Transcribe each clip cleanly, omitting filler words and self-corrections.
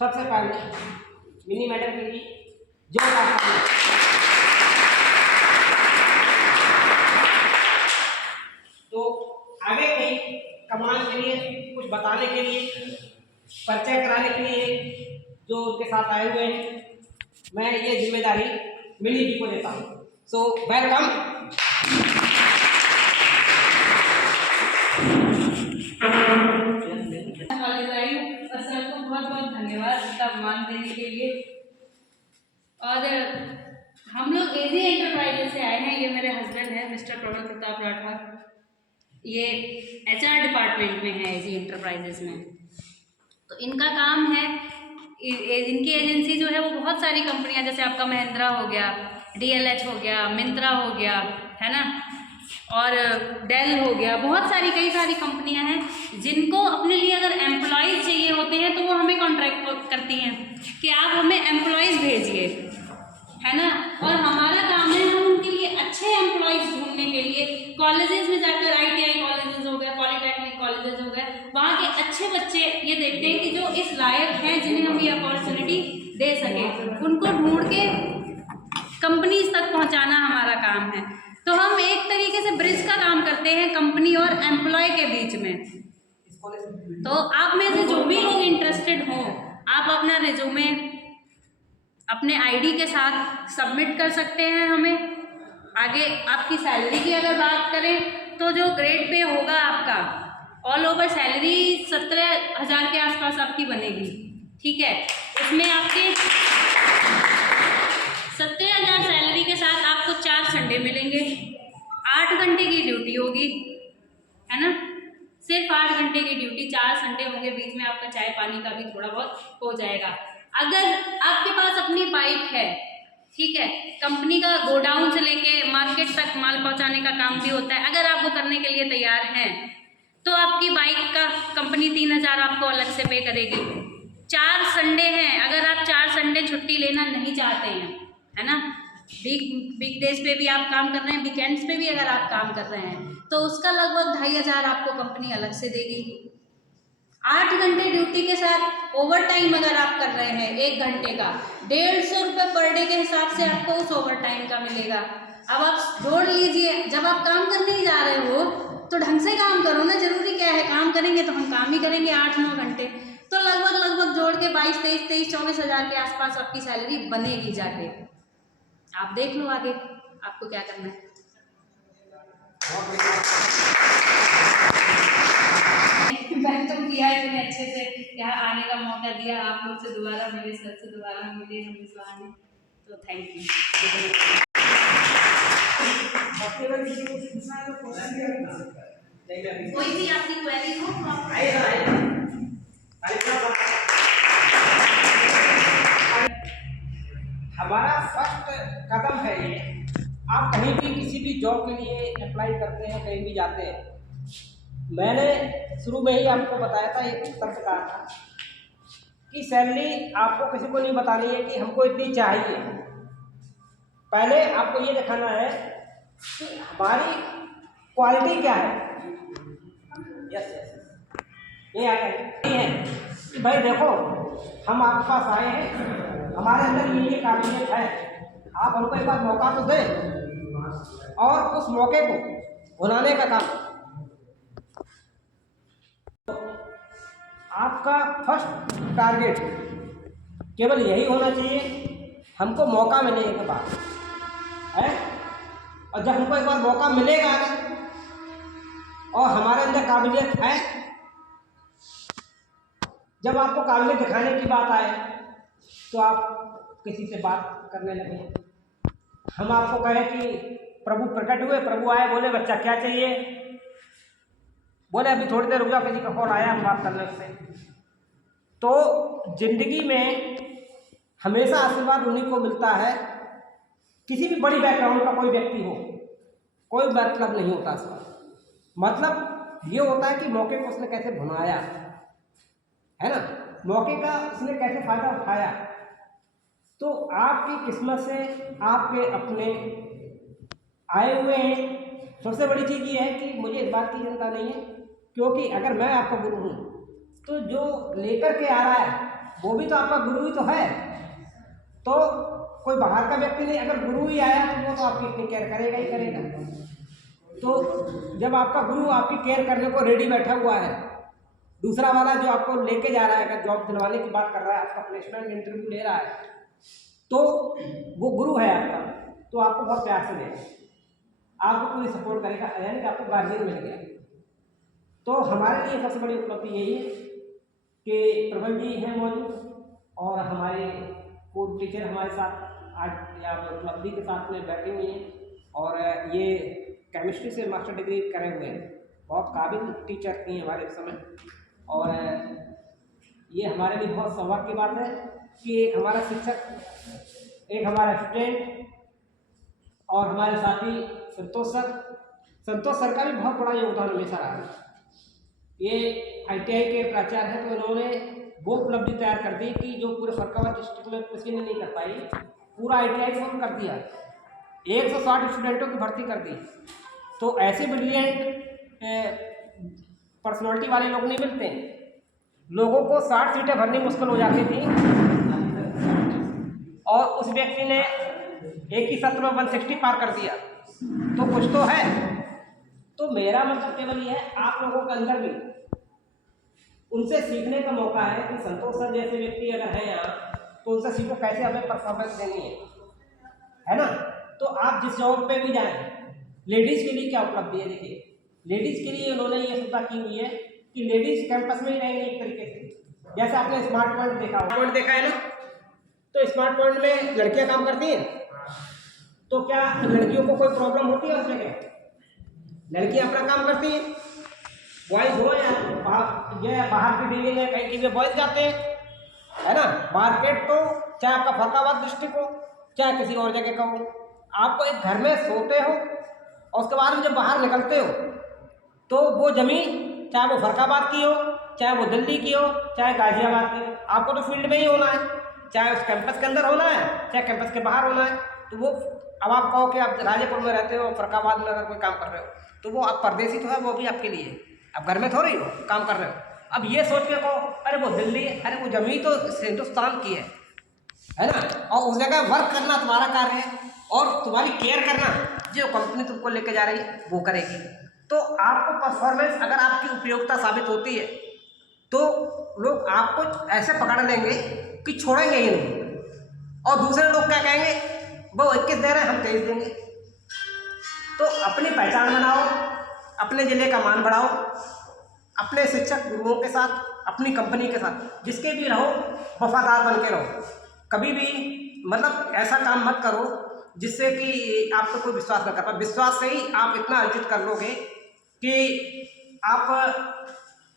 सबसे पहले mini madam के लिए जोरदार ताली। तो आगे कहीं कमाने के लिए, कुछ बताने के लिए, परिचय कराने के लिए जो उनके साथ आए हुए हैं, मैं ये जिम्मेदारी मिनी जी को देता हूँ। So welcome. सर को बहुत बहुत धन्यवाद इसका मान देने के लिए। और हम लोग एजी एंटरप्राइजेस से आए हैं। ये मेरे हस्बैंड हैं मिस्टर प्रबल प्रताप राठौर, ये एचआर डिपार्टमेंट में है एजी एंटरप्राइजेस में। तो इनका काम है, इनकी एजेंसी जो है वो बहुत सारी कंपनियां, जैसे आपका महिंद्रा हो गया, डीएलएच हो गया, मिंत्रा हो गया, है ना, और डेल हो गया, बहुत सारी कई सारी कंपनियां हैं जिनको अपने लिए अगर एम्प्लॉयज़ चाहिए होते हैं तो वो हमें कॉन्ट्रैक्ट करती हैं कि आप हमें एम्प्लॉयज़ भेजिए, है ना। और हमारा काम है हम उनके लिए अच्छे एम्प्लॉयज़ ढूंढने के लिए कॉलेजेस में जाकर, आईटीआई कॉलेजेस हो गए, पॉलीटेक्निक कॉलेजेस हो गए, वहाँ के अच्छे बच्चे ये देखते हैं कि जो इस लायक हैं, जिन्हें हम ये अपॉर्चुनिटी दे सकें, उनको ढूंढ के कंपनीज तक पहुँचाना हमारा काम है। तो हम एक तरीके से ब्रिज का काम करते हैं कंपनी और एम्प्लॉय के बीच में। तो आप में से जो भी लोग इंटरेस्टेड हों, आप अपना रिज्यूमे अपने आईडी के साथ सबमिट कर सकते हैं हमें। आगे आपकी सैलरी की अगर बात करें तो जो ग्रेड पे होगा आपका, ऑल ओवर सैलरी 17,000 के आसपास आपकी बनेगी, ठीक है। उसमें आपके 17,000 सैलरी के साथ आपको 4 संडे मिलेंगे, 8 घंटे की ड्यूटी होगी, है ना, सिर्फ 8 घंटे की ड्यूटी, 4 संडे होंगे, बीच में आपका चाय पानी का भी थोड़ा बहुत हो जाएगा। अगर आपके पास अपनी बाइक है, ठीक है, कंपनी का गोडाउन से लेके मार्केट तक माल पहुंचाने का काम भी होता है, अगर आप वो करने के लिए तैयार हैं तो आपकी बाइक का कंपनी 3,000 आपको अलग से पे करेगी। 4 संडे हैं, अगर आप 4 संडे छुट्टी लेना नहीं चाहते हैं, है ना, वीक डेज पे भी आप काम कर रहे हैं, वीकेंड्स पे भी अगर आप काम कर रहे हैं, तो उसका लगभग 2,500 आपको कंपनी अलग से देगी। 8 घंटे ड्यूटी के साथ ओवर टाइम अगर आप कर रहे हैं 1 घंटे का, 150 रुपये पर डे के हिसाब से आपको उस ओवर टाइम का मिलेगा। अब आप जोड़ लीजिए, जब आप काम करने ही जा रहे हो तो ढंग से काम करो ना, जरूरी क्या है, काम करेंगे तो हम काम ही करेंगे 8-9 घंटे, तो लगभग जोड़ के 22-23-24 हज़ार के आसपास आपकी सैलरी बनेगी जाके। आप देख लो आगे आपको क्या करना है। वेलकम किया है इतने अच्छे से, यहाँ आने का मौका दिया, आप लोग से दोबारा मिले, सर से दोबारा मिले हम इस बहाने, तो थैंक यू। कोई भी आपकी क्वेरी हो तो हमारा फर्स्ट कदम है ये। आप कहीं भी किसी भी जॉब के लिए अप्लाई करते हैं, कहीं भी जाते हैं, मैंने शुरू में ही आपको बताया था, एक शब्द कहा था कि सैलरी आपको किसी को नहीं बतानी है कि हमको इतनी चाहिए। पहले आपको ये दिखाना है कि हमारी क्वालिटी क्या है। यस, ये आ गया है कि भाई देखो, हम आपके पास आए हैं, हमारे अंदर ये काबिलियत है, आप हमको एक बार मौका तो दें, और उस मौके को भुनाने का काम। आपका फर्स्ट टारगेट केवल यही होना चाहिए, हमको मौका मिले एक बार, है। और जब हमको एक बार मौका मिलेगा और हमारे अंदर काबिलियत है, जब आपको काबिलियत दिखाने की बात आए तो आप किसी से बात करने लगे। हम आपको कहें कि प्रभु प्रकट हुए, प्रभु आए, बोले बच्चा क्या चाहिए, बोले अभी थोड़ी देर रुक जाओ, किसी का कॉल आया, हम बात कर लें उससे। तो जिंदगी में हमेशा आशीर्वाद उन्हीं को मिलता है, किसी भी बड़ी बैकग्राउंड का कोई व्यक्ति हो, कोई मतलब नहीं होता इसका। मतलब ये होता है कि मौके को उसने कैसे भुनाया, है ना, मौके का उसने कैसे फायदा उठाया। तो आपकी किस्मत से आपके अपने आए हुए हैं। सबसे बड़ी चीज़ ये है कि मुझे इस बात की चिंता नहीं है, क्योंकि अगर मैं आपका गुरु हूँ तो जो लेकर के आ रहा है वो भी तो आपका गुरु ही तो है। तो कोई बाहर का व्यक्ति नहीं, अगर गुरु ही आया तो वो तो आपकी इतनी केयर करेगा ही करेगा। तो जब आपका गुरु आपकी केयर करने को रेडी बैठा हुआ है, दूसरा वाला जो आपको लेके जा रहा है, अगर जॉब दिलवाने की बात कर रहा है, आपका प्लेसमेंट इंटरव्यू ले रहा है, तो वो गुरु है आपका, तो आपको बहुत प्यार से देगा, आपको पूरी सपोर्ट करेगा, यानी कि आपको गार्जियन मिल गया। तो हमारे लिए सबसे बड़ी उपलब्धि यही है कि प्रबल जी हैं मौजूद और हमारे पूर्व टीचर हमारे साथ आज या उपलब्धि के साथ में बैठे हुए हैं और ये केमिस्ट्री से मास्टर डिग्री करे हुए हैं, बहुत काबिल टीचर थी हमारे समय। और ये हमारे लिए बहुत सौभाग्य की बात है कि एक हमारा शिक्षक, एक हमारा स्टूडेंट और हमारे साथी संतोष सर का भी बहुत बड़ा योगदान हमेशा रहा है। ये ITI के प्राचार्य हैं, तो इन्होंने वो उपलब्धि तैयार कर दी कि जो पूरे फरक्काबाद डिस्ट्रिक्ट में किसी ने नहीं कर पाई, पूरा ITI फॉर्म कर दिया, 160 स्टूडेंटों की भर्ती कर दी। तो ऐसे ब्रिलियंट पर्सनालिटी वाले लोग नहीं मिलते। लोगों को 60 सीटें भरनी मुश्किल हो जाती थी और उस व्यक्ति ने एक ही सत्र में 160 पार कर दिया, तो कुछ तो है। तो मेरा मतलब केवल ये है, आप लोगों के अंदर भी उनसे सीखने का मौका है कि संतोष सर जैसे व्यक्ति अगर हैं यहाँ, तो उनसे सीखो कैसे हमें परफॉर्मेंस देनी है ना। तो आप जिस जॉब पे भी जाएं, लेडीज़ के लिए क्या उपलब्धि है, देखिए लेडीज़ के लिए उन्होंने ये सुविधा की हुई है कि लेडीज़ कैंपस में ही रहेंगे एक तरीके से। जैसे आपने स्मार्ट पॉइंट देखा है ना, तो स्मार्ट पॉइंट में लड़कियाँ काम करती हैं, तो क्या लड़कियों को कोई प्रॉब्लम होती है उस जगह? लड़कियाँ अपना काम करती हैं, बॉयज़ हो या बाहर की डीलिंग है कहीं की बॉयज़ जाते हैं, है ना। मार्केट तो चाहे आपका फरक्काबाद डिस्ट्रिक्ट हो चाहे किसी और जगह का हो, आपको एक घर में सोते हो और उसके बाद में जब बाहर निकलते हो तो वो ज़मीन चाहे वो फरक्काबाद की हो, चाहे वो दिल्ली की हो, चाहे गाजियाबाद की हो, आपको तो फील्ड में ही होना है, चाहे उस कैंपस के अंदर होना है चाहे कैंपस के बाहर होना है। तो वो अब आप कहो कि आप राजेपुर में रहते हो, फरक्काबाद में अगर कोई काम कर रहे हो, तो वो आप परदेसी तो है, वो भी आपके लिए अब घर में थोड़ी हो काम कर रहे हो। अब ये सोच के कहो अरे वो दिल्ली, अरे वो ज़मीन तो हिंदुस्तान की है ना, और उस जगह वर्क करना तुम्हारा कार्य है और तुम्हारी केयर करना जो कंपनी तुमको लेके जा रही है वो करेगी। तो आपको परफॉर्मेंस अगर आपकी उपयोगिता साबित होती है तो लोग आपको ऐसे पकड़ लेंगे कि छोड़ेंगे ही नहीं। और दूसरे लोग क्या कहेंगे, वो 21 दे रहे हैं हम 23 देंगे। तो अपनी पहचान बनाओ, अपने ज़िले का मान बढ़ाओ, अपने शिक्षक गुरुओं के साथ, अपनी कंपनी के साथ जिसके भी रहो वफादार बन के रहो। कभी भी मतलब ऐसा काम मत करो जिससे कि आपको कोई विश्वास न कर पाए। विश्वास से ही आप इतना अर्जित कर लोगे कि आप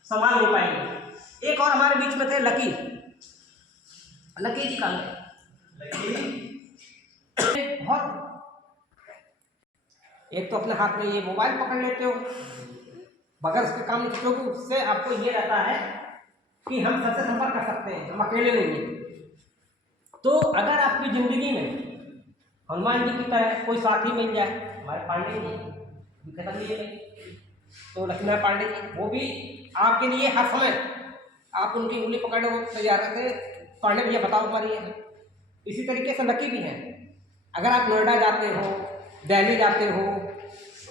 संभाल नहीं पाएंगे। एक और हमारे बीच में थे लकी जी कहाँ है? बहुत एक तो अपने हाथ में ये मोबाइल पकड़ लेते हो बगैर उसके काम नहीं, क्योंकि उससे आपको ये रहता है कि हम सबसे संपर्क कर सकते हैं, हम अकेले नहीं हैं। तो अगर आपकी ज़िंदगी में हनुमान जी की तरह कोई साथी मिल जाए, हमारे पांडे जी खत्म लिए नहीं, तो लक्ष्मण पांडे जी वो भी आपके लिए हर समय आप उनकी उंगली पकड़ने को तैयार रहते, पांडे भैया बताओ हमारी है। इसी तरीके से लकी भी हैं। अगर आप नोएडा जाते हो, दिल्ली जाते हो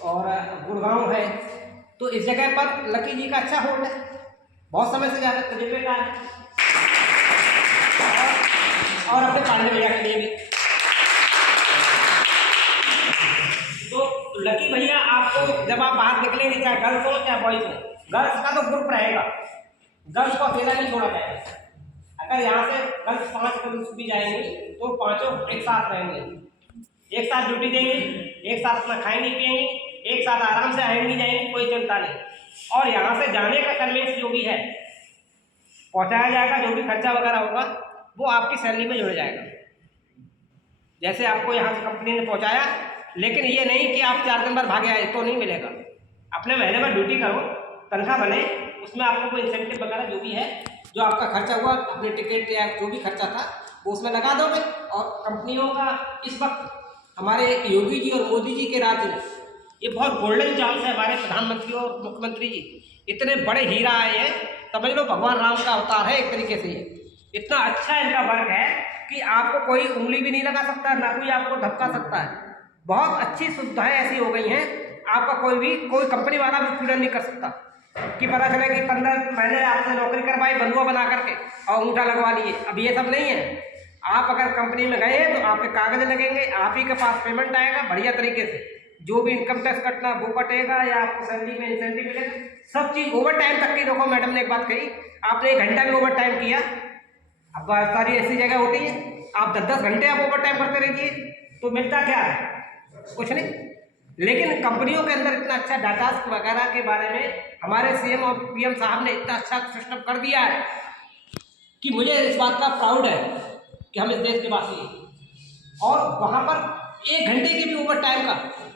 और गुड़गांव है, तो इस जगह पर लकी जी का अच्छा होल्ड है, बहुत समय से ज़्यादा तजुर्बेकार है। और अपने पांडे भैया के लिए भी। तो लकी भैया आपको जब आप बाहर निकलेंगे, चाहे गर्ल्स हो चाहे बॉयज हो, गर्ल्स का तो ग्रुप रहेगा, गर्ल्स को अकेला नहीं छोड़ा जाएगा। अगर यहाँ से गर्ल्स 5 गर्ल्स भी जाएंगे तो पांचों एक साथ रहेंगे, एक साथ ड्यूटी देंगे, एक साथ अपना खाएंगे पिएंगे, एक साथ आराम से आएंगी जाएंगी, कोई चिंता नहीं। और यहाँ से जाने का कन्वेंस जो भी है पहुँचाया जाएगा, जो भी खर्चा वगैरह होगा वो आपकी सैलरी में जुड़ जाएगा। जैसे आपको यहाँ से कंपनी ने पहुँचाया, लेकिन ये नहीं कि आप 4 दिन बाद भागे आए तो नहीं मिलेगा। अपने महीने में ड्यूटी करो, तनख्वाह बने, उसमें आपको कोई इंसेंटिव वगैरह जो भी है, जो आपका खर्चा हुआ, अपने टिकट या जो भी खर्चा था वो उसमें लगा दोगे। और कंपनियों का इस वक्त हमारे योगी जी और मोदी जी के राज में ये बहुत गोल्डन चांस है। हमारे प्रधानमंत्री और मुख्यमंत्री जी इतने बड़े हीरा आए हैं, समझ लो भगवान राम का अवतार है एक तरीके से। इतना अच्छा इनका वर्क है कि आपको कोई उंगली भी नहीं लगा सकता, ना कोई आपको धक्का सकता है। बहुत अच्छी सुविधाएं ऐसी हो गई हैं, आपका कोई कंपनी वाला भी पीड़न नहीं कर सकता कि पता चले कि 15 महीने आपसे नौकरी करवाई बंधुआ बना करके और अंगूठा लगवा लिए। अब ये सब नहीं है। आप अगर कंपनी में गए हैं तो आपके कागज लगेंगे, आप ही के पास पेमेंट आएगा बढ़िया तरीके से, जो भी इनकम टैक्स कटना वो कटेगा या आपको सैलरी में इंसेंटिव मिलेगा, सब चीज़। ओवर टाइम तक की देखो, मैडम ने एक बात कही, आपने 1 घंटा भी ओवर टाइम किया, अब बहुत सारी ऐसी जगह होती है आप 10-10 घंटे आप ओवर टाइम करते रहिए तो मिलता क्या है? कुछ नहीं। लेकिन कंपनियों के अंदर इतना अच्छा डाटा वगैरह के बारे में हमारे सीएम और पीएम साहब ने इतना अच्छा सिस्टम कर दिया है कि मुझे इस बात का प्राउड है कि हम इस देश के वासी हैं। और वहाँ पर 1 घंटे के भी ओवर टाइम का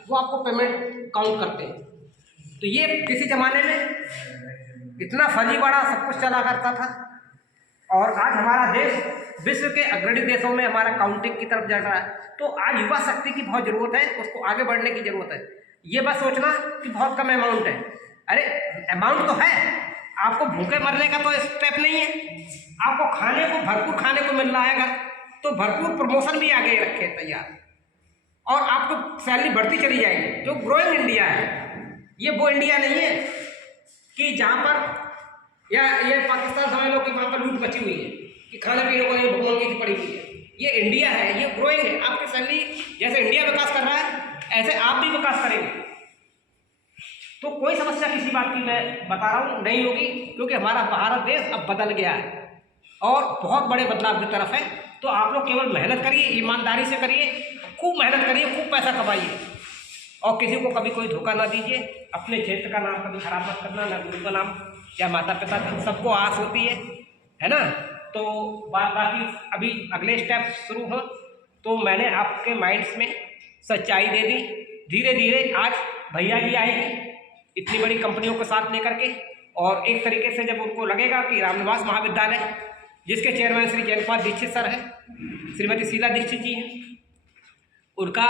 वो आपको पेमेंट काउंट करते हैं। तो ये किसी ज़माने में इतना फर्जीवाड़ा सब कुछ चला करता था, और आज हमारा देश विश्व के अग्रणी देशों में हमारा काउंटिंग की तरफ जा रहा है। तो आज युवा शक्ति की बहुत ज़रूरत है, उसको आगे बढ़ने की ज़रूरत है। ये बस सोचना कि बहुत कम अमाउंट है, अरे अमाउंट तो है, आपको भूखे मरने का तो स्टेप नहीं है, आपको खाने को भरपूर खाने को मिल रहा है अगर, तो भरपूर प्रमोशन भी आगे रखे तैयार, और आपको सैलरी बढ़ती चली जाएगी। जो ग्रोइंग इंडिया है, ये वो इंडिया नहीं है कि जहाँ पर या ये पाकिस्तान समझ लो कि वहाँ पर लूट मची हुई है कि खाने पीने को नहीं भूखोंगे की पड़ी हुई है। ये इंडिया है, ये ग्रोइंग है। आपकी सैलरी जैसे इंडिया विकास कर रहा है ऐसे आप भी विकास करेंगे, तो कोई समस्या किसी बात की मैं बता रहा हूँ नहीं होगी, क्योंकि हमारा भारत देश अब बदल गया है और बहुत बड़े बदलाव की तरफ है। तो आप लोग केवल मेहनत करिए, ईमानदारी से करिए, खूब मेहनत करिए, खूब पैसा कमाइए, और किसी को कभी कोई धोखा ना दीजिए। अपने क्षेत्र का नाम कभी खराब मत करना, ना गुरु का नाम या माता पिता का, सबको आस होती है ना। तो बाकी अभी अगले स्टेप शुरू हो, तो मैंने आपके माइंड्स में सच्चाई दे दी। धीरे धीरे आज भैया जी आए हैं इतनी बड़ी कंपनियों को साथ लेकर के, और एक तरीके से जब उनको लगेगा कि रामनिवास महाविद्यालय जिसके चेयरमैन श्री जयपाल दीक्षित सर हैं, श्रीमती शीला दीक्षित जी हैं, उनका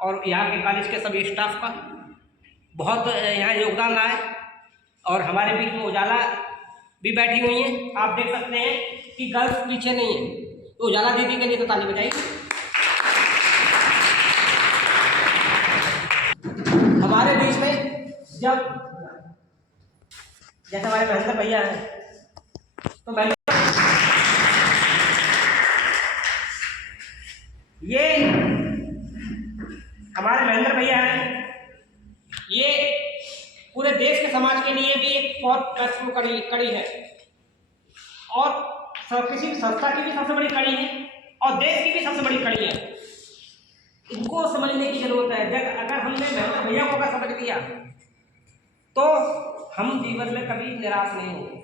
और यहाँ के कॉलेज के सभी स्टाफ का बहुत यहाँ योगदान रहा है। और हमारे बीच में उजाला भी बैठी हुई हैं, आप देख सकते हैं कि गर्ल्स पीछे नहीं है, तो उजाला दीदी के लिए तो ताली बजाइए। हमारे बीच में जब जैसे हमारे महेंद्र भैया हैं, तो ये हमारे महेंद्र भैया हैं, ये पूरे देश के समाज के लिए भी एक बहुत महत्वपूर्ण कड़ी है, और किसी भी संस्था की भी सबसे बड़ी कड़ी है और देश की भी सबसे बड़ी कड़ी है। इनको समझने की जरूरत है। जब अगर हमने महेंद्र भैया को अगर समझ लिया तो हम जीवन में कभी निराश नहीं होंगे,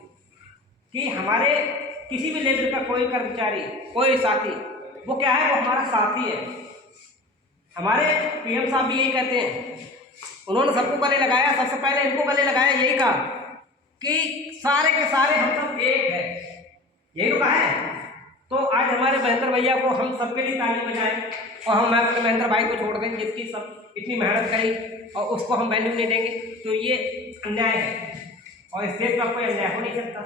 कि हमारे किसी भी लेवल का कोई कर्मचारी, कोई साथी, वो क्या है, वो हमारा साथी है। हमारे पीएम साहब भी यही कहते हैं, उन्होंने सबको गले लगाया, सबसे पहले इनको गले लगाया, यही कहा कि सारे के सारे हम सब एक है, यही तो कहा है। तो आज हमारे महेंद्र भैया को हम सबके लिए ताली बजाएं, और हम अपने महेंद्र भाई को छोड़ दें जिसकी सब इतनी मेहनत करी और उसको हम वैल्यू नहीं देंगे, तो ये अन्याय है, और इस देश में कोई अन्याय हो नहीं सकता।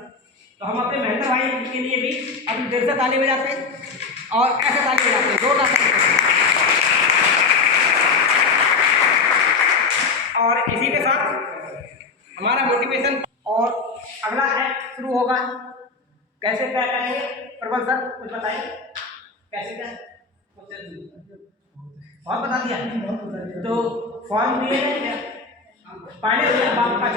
तो हम अपने महेंद्र भाई के लिए भी अपनी दिल से ताली बजाते हैं, और ऐसे ताली बजाते हैं, जोरदार ताली बजाते हैं। और इसी के साथ हमारा मोटिवेशन और अगला एक्ट शुरू होगा। कैसे क्या करेंगे, प्रबल सर कुछ बताइए, कैसे क्या? बहुत बता दिया। तो फॉर्म दिए हैं, पढ़े आपका